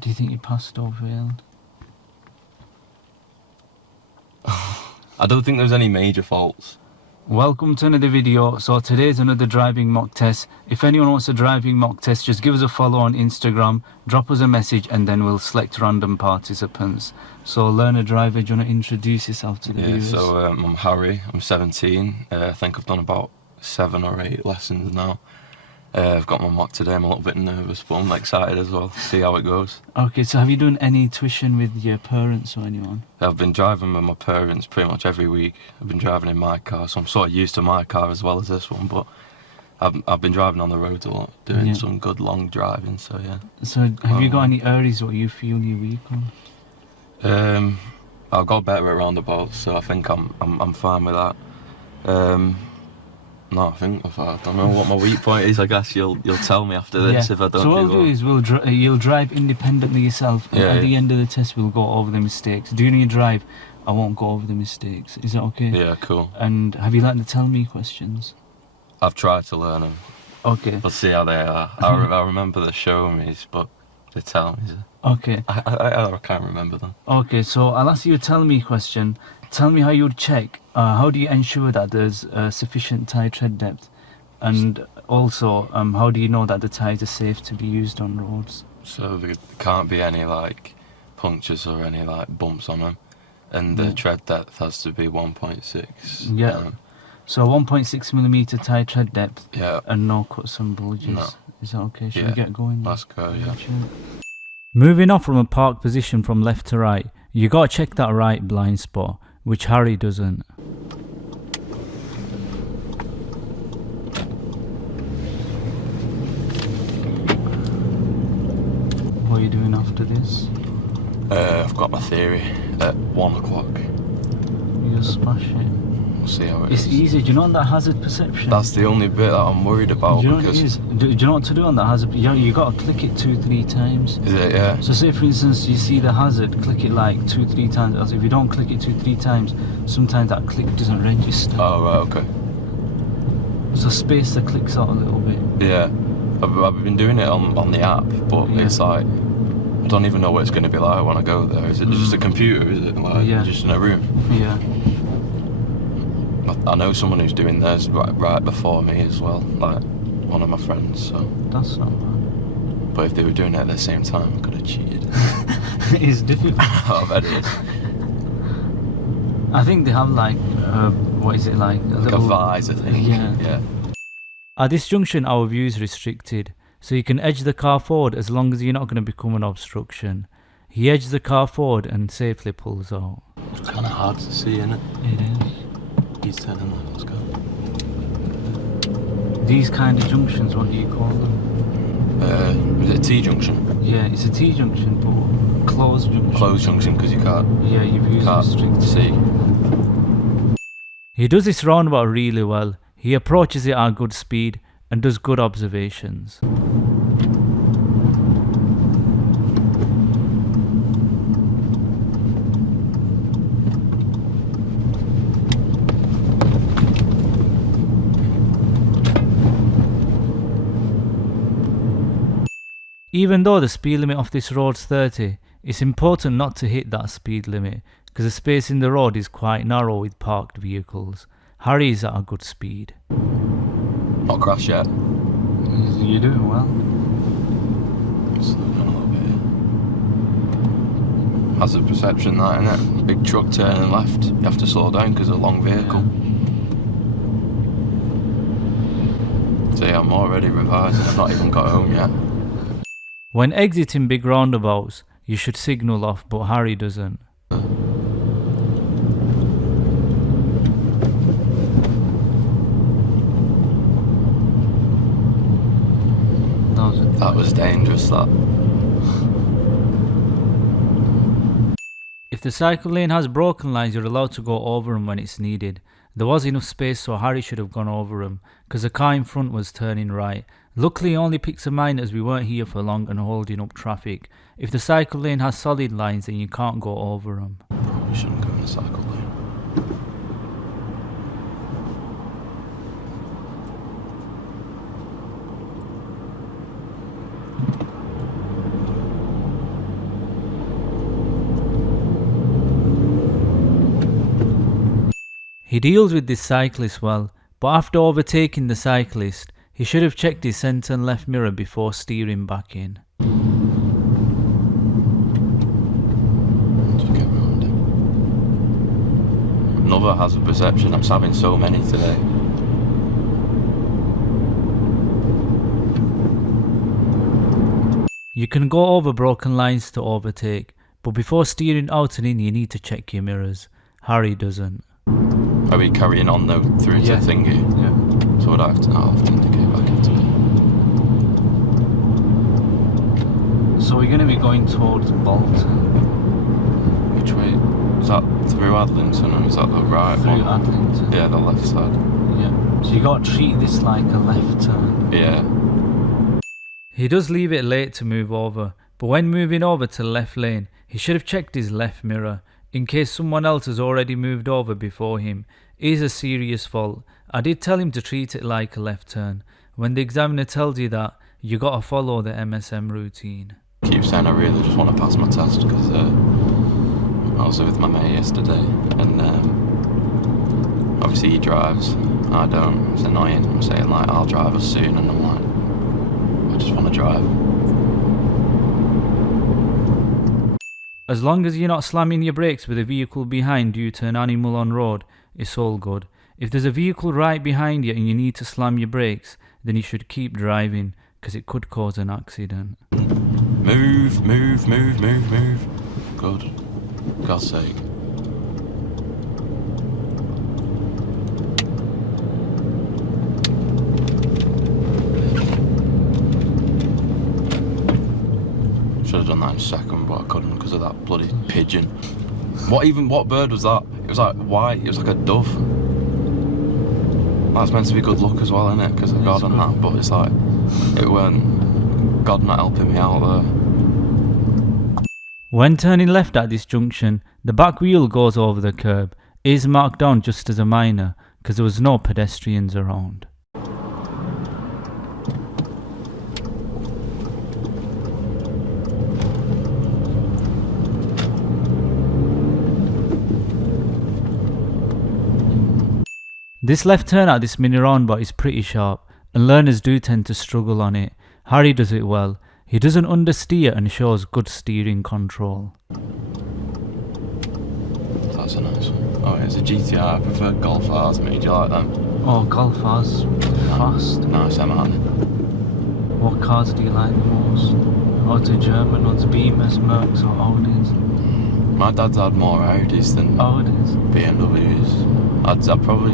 Do you think you passed or failed? I don't think there's any major faults. Welcome to another video. So today's another driving mock test. If anyone wants a driving mock test, just give us a follow on Instagram, drop us a message, and then we'll select random participants. So learner driver, do you want to introduce yourself to the viewers? So I'm Harry, I'm 17. I think I've done about 7 or 8 lessons now. I've got my mock today. I'm a little bit nervous, but I'm excited as well to see how it goes. Okay, so have you done any tuition with your parents or anyone? I've been driving with my parents pretty much every week. I've been driving in my car, so I'm sort of used to my car as well as this one, but I've been driving on the road a lot, doing some good long driving, so yeah. So have you got any areas what you feel you're weak on? I've got better at roundabouts, so I think I'm fine with that. No, I don't know what my weak point is. I guess you'll tell me after this if I don't. So what we'll do is you'll drive independently yourself, and at the end of the test we'll go over the mistakes. During your drive, I won't go over the mistakes. Is that okay? Yeah, cool. And have you learned to tell me questions? I've tried to learn them. Okay. We'll see how they are. I remember the showing me, but they tell me. Okay. I can't remember them. Okay, so I'll ask you a tell me question. Tell me how you would check. How do you ensure that there's sufficient tyre tread depth? And also, how do you know that the tyres are safe to be used on roads? So there can't be any like punctures or any like bumps on them. And the tread depth has to be 1.6. Yeah. So 1.6mm tyre tread depth. Yeah. And no cuts and bulges. No. Is that okay? Should we get going? Let's go, yeah. Moving off from a park position from left to right, you gotta check that right blind spot, which Harry doesn't. What are you doing after this? I've got my theory at 1 o'clock. You just smash it. We'll see how it is. It's easy. Do you know on that hazard perception? That's the only bit that I'm worried about. Do you know what it is? Do you know what to do on that hazard? You got to click it 2-3 times. Is it? Yeah. So say for instance you see the hazard, click it like 2-3 times. As if you don't click it 2-3 times, sometimes that click doesn't register. Oh right, okay. So space the clicks out a little bit. Yeah. I've been doing it on the app, but it's like I don't even know what it's going to be like when I go there. Is it just a computer? Is it like just in a room? Yeah. I know someone who's doing theirs right before me as well, like one of my friends. So that's not bad. But if they were doing it at the same time, I could have cheated. It's difficult. I bet it is. I think they have like what is it like? A visor thing. Yeah. At this junction, our view is restricted, so you can edge the car forward as long as you're not going to become an obstruction. He edges the car forward and safely pulls out. It's kind of hard to see, isn't it? It is. He's turning left, let's go. These kind of junctions, what do you call them? Is it a T-junction? Yeah, it's a T-junction, but closed junction. Closed junction because you can't. Yeah, your view is restricted. See. He does this roundabout really well. He approaches it at good speed and does good observations. Even though the speed limit of this road's 30, it's important not to hit that speed limit because the space in the road is quite narrow with parked vehicles. Harry is at a good speed. Not crashed yet. You're doing well. Slow down a little bit. Hazard perception, that, innit? Big truck turning left. You have to slow down because of a long vehicle. Yeah. See, I'm already revising. I've not even got home yet. When exiting big roundabouts, you should signal off, but Harry doesn't. That was dangerous, that. If the cycle lane has broken lines, you're allowed to go over them when it's needed. There was enough space, so Harry should have gone over them, because the car in front was turning right. Luckily, he only picked a mind as we weren't here for long and holding up traffic. If the cycle lane has solid lines, then you can't go over them. Probably shouldn't go in the cycle lane. He deals with this cyclist well, but after overtaking the cyclist, he should have checked his centre and left mirror before steering back in. Just get round him. Another hazard perception. I'm having so many today. You can go over broken lines to overtake, but before steering out and in you need to check your mirrors. Harry doesn't. Are we carrying on though through to thingy? Yeah. So I'll have to indicate back into it. So we're going to be going towards Bolton. Which way? Is that through Adlington or is that the right Through one? Adlington. Yeah, the left side. Yeah. So you got to treat this like a left turn. Yeah. He does leave it late to move over, but when moving over to the left lane, he should have checked his left mirror, in case someone else has already moved over before him. It is a serious fault. I did tell him to treat it like a left turn. When the examiner tells you that, you gotta follow the MSM routine. I keep saying I really just want to pass my test because I was with my mate yesterday and obviously he drives, I don't. It's annoying. I'm saying like I'll drive us soon and I'm like, I just want to drive. As long as you're not slamming your brakes with a vehicle behind due to an animal on road, it's all good. If there's a vehicle right behind you and you need to slam your brakes, then you should keep driving, because it could cause an accident. Move, move, move, move, move. Good. God's sake. Should have done that in a second, but I couldn't because of that bloody pigeon. What bird was that? It was like white, it was like a dove. That's meant to be good luck as well, isn't it? Because of God and that, but it's like, it weren't God not helping me out there. When turning left at this junction, the back wheel goes over the curb. It is marked down just as a minor, because there was no pedestrians around. This left turn at this mini roundabout is pretty sharp, and learners do tend to struggle on it. Harry does it well. He doesn't understeer and shows good steering control. That's a nice one. Oh, it's a GTI. I prefer Golf R's, mate. Do you like them? Oh, Golf R's fast. Nice, them aren't they? What cars do you like the most? Auto German, ones Beamers, Mercs or Audis? My dad's had more Audis than Audis? BMWs. I'd probably,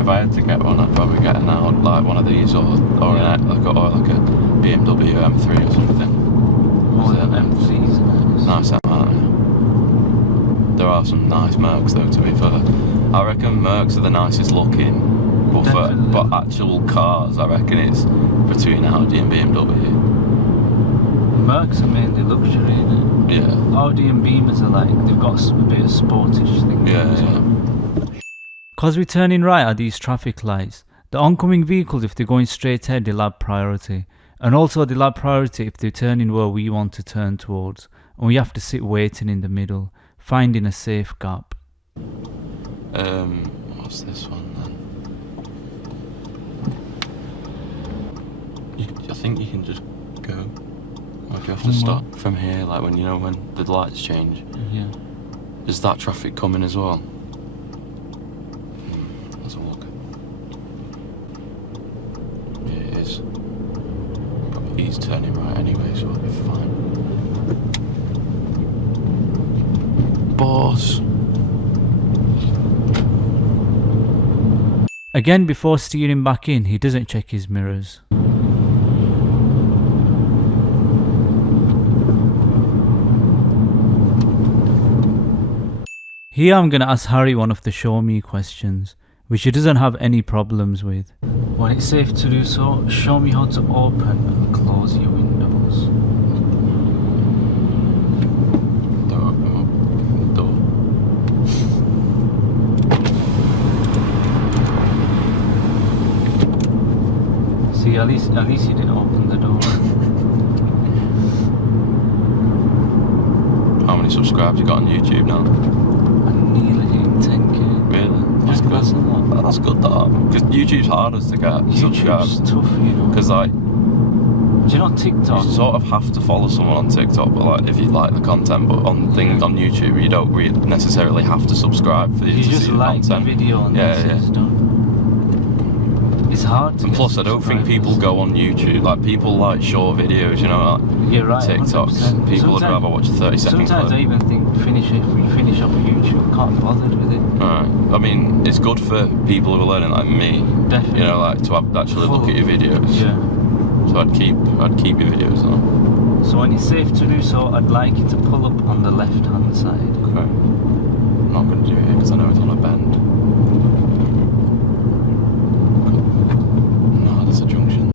if I had to get one, I'd probably get an Audi, like one of these, or like a BMW M3 or something. Oh, the M3s. Nice, them, aren't they? There are some nice Mercs though, to be fair. I reckon Mercs are the nicest looking, but actual cars, I reckon it's between Audi and BMW. Mercs are mainly luxury, innit? Yeah. Audi and Beamers are like, they've got a bit of sportish thing. Yeah. Because we're turning right at these traffic lights, the oncoming vehicles, if they're going straight ahead, they'll have priority. And also they'll have priority if they're turning where we want to turn towards. And we have to sit waiting in the middle, finding a safe gap. What's this one then? I think you can just go. Or if you have to stop from here, like when the lights change. Yeah. Is that traffic coming as well? Let's have a look. Yeah, it is. Probably he's turning right anyway, so it'll be fine. Boss. Again, before steering back in, he doesn't check his mirrors. Here I'm going to ask Harry one of the show me questions, which he doesn't have any problems with. When it's safe to do so, show me how to open and close your windows. Door, door. See, at least you didn't open the door. How many subscribers you got on YouTube now? I'm nearly hitting 10k. Really? That's That's good, that. Because YouTube's harder to get YouTube's subscribed. tough, you know. Because, like, Do you know TikTok? you sort of have to follow someone on TikTok, but like if you like the content, but on things on YouTube, you don't really necessarily have to subscribe for you to just see the like content. the video and it's done. It's hard to And plus, I don't think people go on YouTube. Like people like short videos, you know, like You're right, TikToks. 100%. People would rather watch a 30-second clip. Sometimes I even think finish off YouTube. Can't be bothered with it. Alright. I mean, it's good for people who are learning, like me. Definitely. You know, like to actually look at your videos. Yeah. So I'd keep your videos on. So when it's safe to do so, I'd like you to pull up on the left-hand side. Okay. I'm not going to do it because I know it's on a bend. No, there's a junction.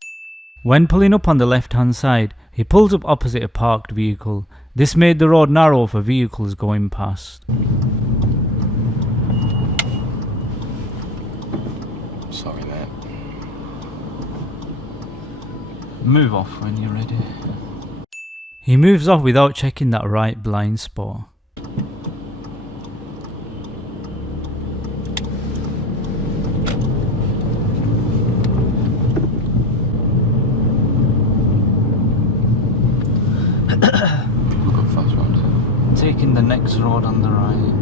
When pulling up on the left-hand side, he pulls up opposite a parked vehicle. This made the road narrow for vehicles going past. Sorry, mate. Move off when you're ready. He moves off without checking that right blind spot. Taking the next road on the right.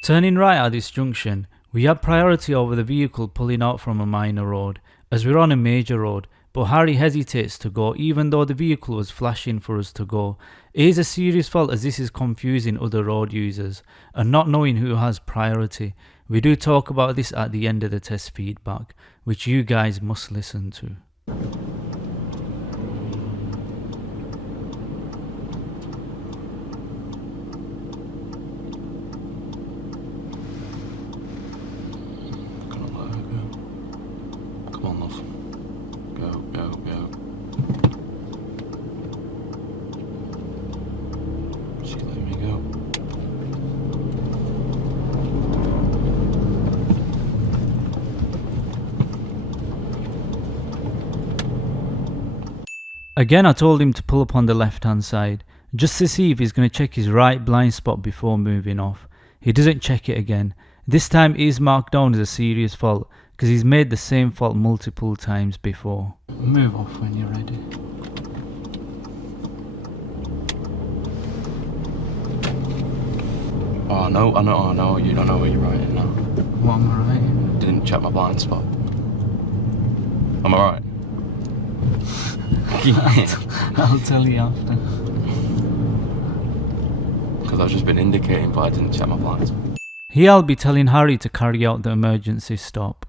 Turning right at this junction, we had priority over the vehicle pulling out from a minor road, as we're on a major road, but Harry hesitates to go even though the vehicle was flashing for us to go. It is a serious fault as this is confusing other road users and not knowing who has priority. We do talk about this at the end of the test feedback, which you guys must listen to. Come on, love. Go. She letting me go. Again, I told him to pull up on the left hand side, just to see if he's going to check his right blind spot before moving off. He doesn't check it again. This time it is marked down as a serious fault, because he's made the same fault multiple times before. Move off when you're ready. Oh no, you don't know what you're writing now. What am I writing? Didn't check my blind spot. Am I right? I'll tell you after. Because I've just been indicating, but I didn't check my blind spot. Here I'll be telling Harry to carry out the emergency stop.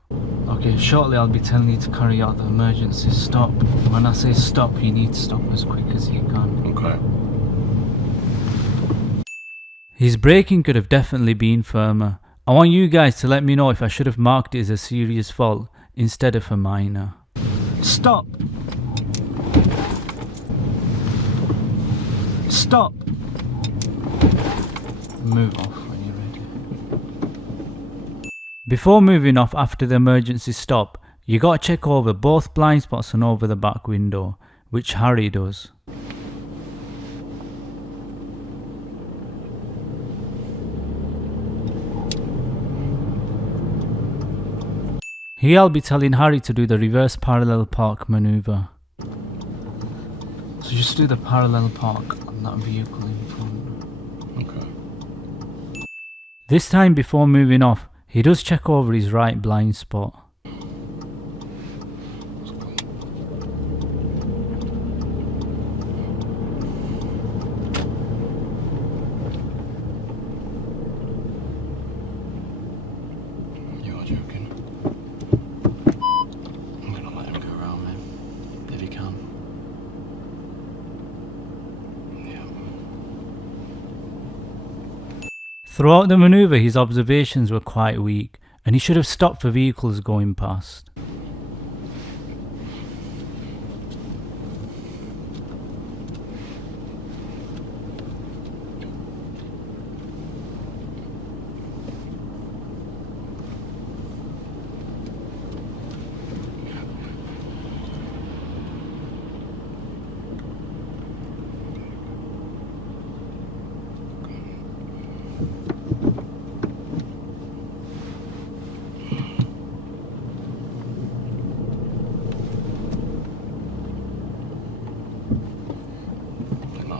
Okay, shortly I'll be telling you to carry out the emergency stop. When I say stop, you need to stop as quick as you can. Okay. His braking could have definitely been firmer. I want you guys to let me know if I should have marked it as a serious fault instead of a minor. Stop! Stop! Move off when you're ready. Before moving off after the emergency stop, you gotta check over both blind spots and over the back window, which Harry does. Here I'll be telling Harry to do the reverse parallel park maneuver. So just do the parallel park on that vehicle in front. Okay. This time before moving off, he does check over his right blind spot. You are joking. I'm gonna let him go around me, if he can. Yeah. Throughout the maneuver, his observations were quite weak, and he should have stopped for vehicles going past.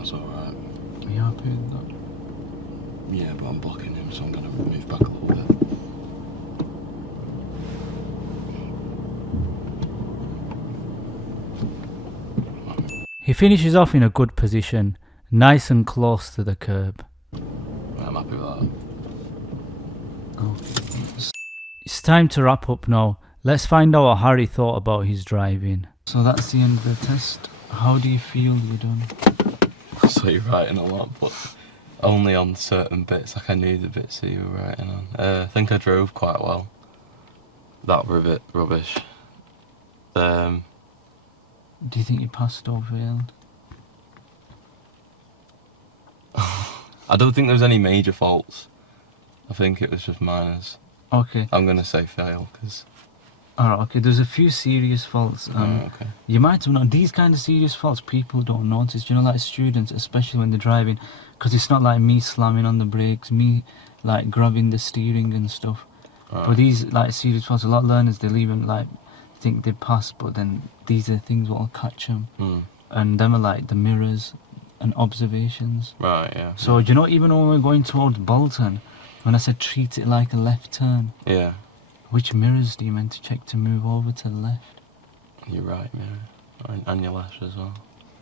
That's alright. Are you happy with that? Yeah, but I'm blocking him, so I'm going to move back a little bit. He finishes off in a good position, nice and close to the curb. I'm happy with that. Oh. It's time to wrap up now. Let's find out what Harry thought about his driving. So that's the end of the test. How do you feel you're done? So you're writing a lot, but only on certain bits. Like I knew the bits that you were writing on. I think I drove quite well. That were a bit rubbish. Do you think you passed or failed? I don't think there was any major faults. I think it was just minors. Okay. I'm going to say fail, because... Alright, okay, there's a few serious faults. okay. You might have known, these kind of serious faults people don't notice, you know, like students, especially when they're driving, because it's not like me slamming on the brakes, me like grabbing the steering and stuff. Right. But these like serious faults, a lot of learners, they'll even like think they pass, but then these are things that will catch them. And them are like the mirrors and observations. Right, yeah. So, do you know, even when we're going towards Bolton, when I said treat it like a left turn, Yeah. which mirrors do you meant to check to move over to the left? Your right mirror. And your left as well.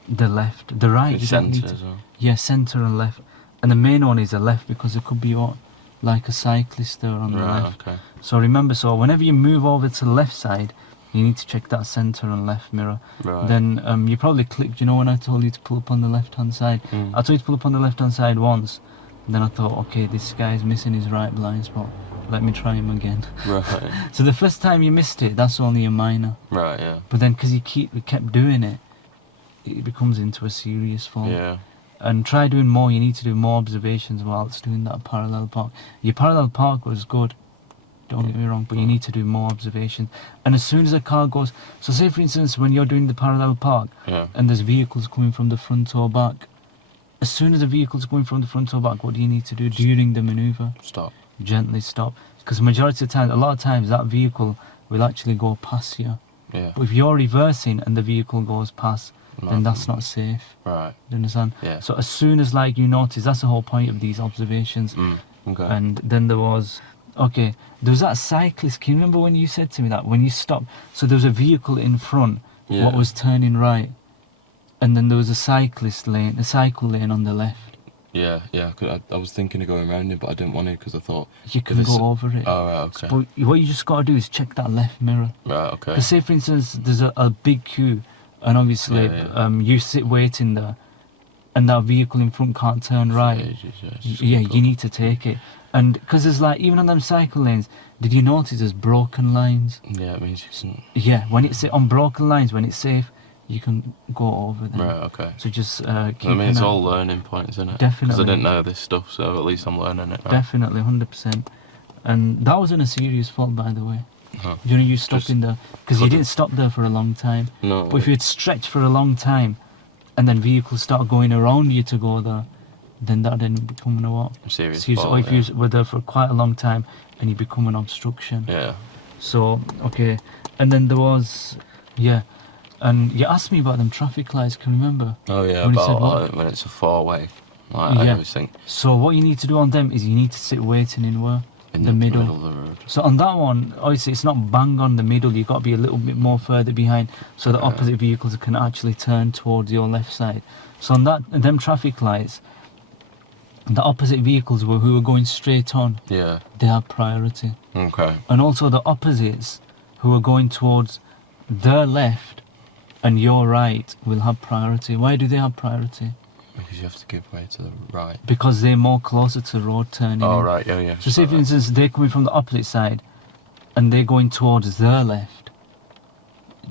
The left, the right. Your centre as well. Yeah, centre and left. And the main one is the left because it could be what, like a cyclist there on the left. Okay. So remember, so whenever you move over to the left side, you need to check that centre and left mirror. Right. Then you probably clicked, you know when I told you to pull up on the left hand side? I told you to pull up on the left hand side once. Then I thought, okay, this guy's missing his right blind spot. Let me try him again. Right. So the first time you missed it, that's only a minor. Right, yeah. But then because you kept doing it, it becomes into a serious fault. Yeah. And try doing more. You need to do more observations whilst doing that parallel park. Your parallel park was good, don't get me wrong, but you need to do more observations. And as soon as a car goes, so say for instance when you're doing the parallel park, and there's vehicles coming from the front or back, as soon as a vehicle's coming from the front or back, what do you need to do during the manoeuvre? Stop. Gently stop. Because majority of the time, a lot of times that vehicle will actually go past you. Yeah. But if you're reversing and the vehicle goes past, then that's not safe. Right. Do you understand? Yeah. So as soon as like you notice, that's the whole point of these observations. Okay. And then there was that cyclist. Can you remember when you said to me that when you stopped, so there was a vehicle in front, what was turning right, and then there was a cycle lane on the left. Yeah. I was thinking of going around it, but I didn't want to because I thought... You can go over it. Oh, right, okay. But what you just got to do is check that left mirror. Right, okay. Because say for instance, there's a big queue, and obviously you sit waiting there, and that vehicle in front can't turn right. You need to take it. And because there's like, even on them cycle lanes, did you notice there's broken lines? Yeah, it means you can... Yeah, when it's on broken lines, when it's safe, you can go over them. Right, okay. So just keep I mean, it's all learning points, isn't it? Definitely. Because I didn't know this stuff, so at least I'm learning it now. Definitely, 100%. And that wasn't a serious fault, by the way. Huh. You know, you stopping there, because you didn't stop there for a long time. No. But if you'd stretched for a long time, and then vehicles start going around you to go there, then that didn't become a what? Serious fault, or if yeah. you were there for quite a long time, and you become an obstruction. Yeah. So, okay. And then there was, and you asked me about them traffic lights, can you remember? Oh yeah, when about when it's a four-way. I always think... So what you need to do on them is you need to sit waiting in where? In the middle of the road. So on that one, obviously it's not bang on the middle, you've got to be a little bit more further behind so the opposite vehicles can actually turn towards your left side. So on them traffic lights, the opposite vehicles who were going straight on, they have priority. Okay. And also the opposites who are going towards their left and your right will have priority. Why do they have priority? Because you have to give way to the right. Because they're more closer to the road turning. Oh, right, yeah. So say for instance, they're coming from the opposite side and they're going towards their left.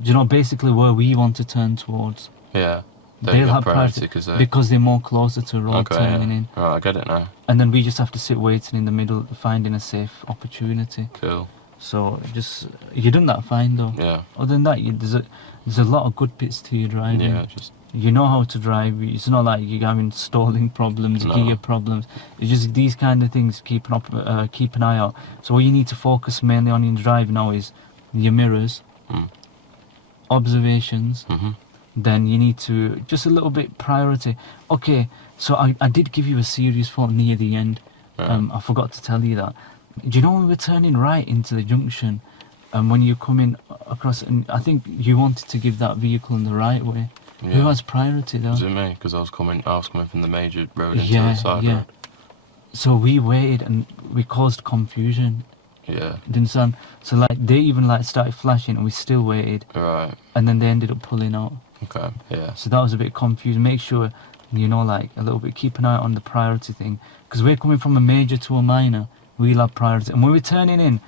Do you know basically where we want to turn towards? Yeah. They'll have priority because they're more closer to the road turning in. Right, I get it now. And then we just have to sit waiting in the middle, finding a safe opportunity. Cool. So you've done that fine though. Yeah. Other than that, there's a lot of good bits to your driving. Yeah, you know how to drive. It's not like you're having stalling problems, gear problems. It's just these kind of things. Keep an eye out. So what you need to focus mainly on in drive now is your mirrors, observations, then you need to just a little bit priority. Okay, so I did give you a serious fault near the end. I forgot to tell you that. Do you know when we were turning right into the junction, and when you come in across, and I think you wanted to give that vehicle in the right way. Yeah. Who has priority though? Was it me? Because I was coming from the major road into the side road. So we waited and we caused confusion. Yeah. Do you understand? So like they even like started flashing and we still waited. Right. And then they ended up pulling out. Okay. Yeah. So that was a bit confusing. Make sure, you know, like a little bit, keep an eye on the priority thing. Because we're coming from a major to a minor, we'll have priority. And when we're turning in,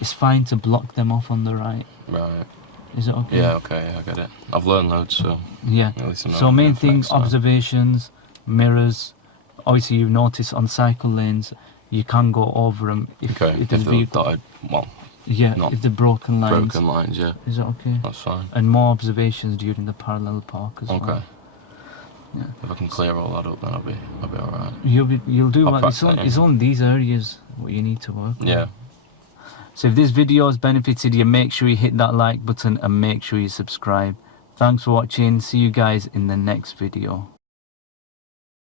it's fine to block them off on the right. Right. Is it okay? Yeah, okay, I get it. I've learned loads, so... Yeah. At least I know So main for thing, next time. observations, mirrors. Obviously you've noticed on cycle lanes, you can go over them if, Okay, if there's if they're vehicle. dotted, well, Yeah, not if the broken lines. broken lines, yeah. Is it okay? That's fine. And more observations during the parallel park as well. Okay. Yeah. If I can clear all that up, then I'll be alright. You'll do I'll well. It's practice it, on these areas what you need to work on. Yeah. So if this video has benefited you, make sure you hit that like button and make sure you subscribe. Thanks for watching. See you guys in the next video.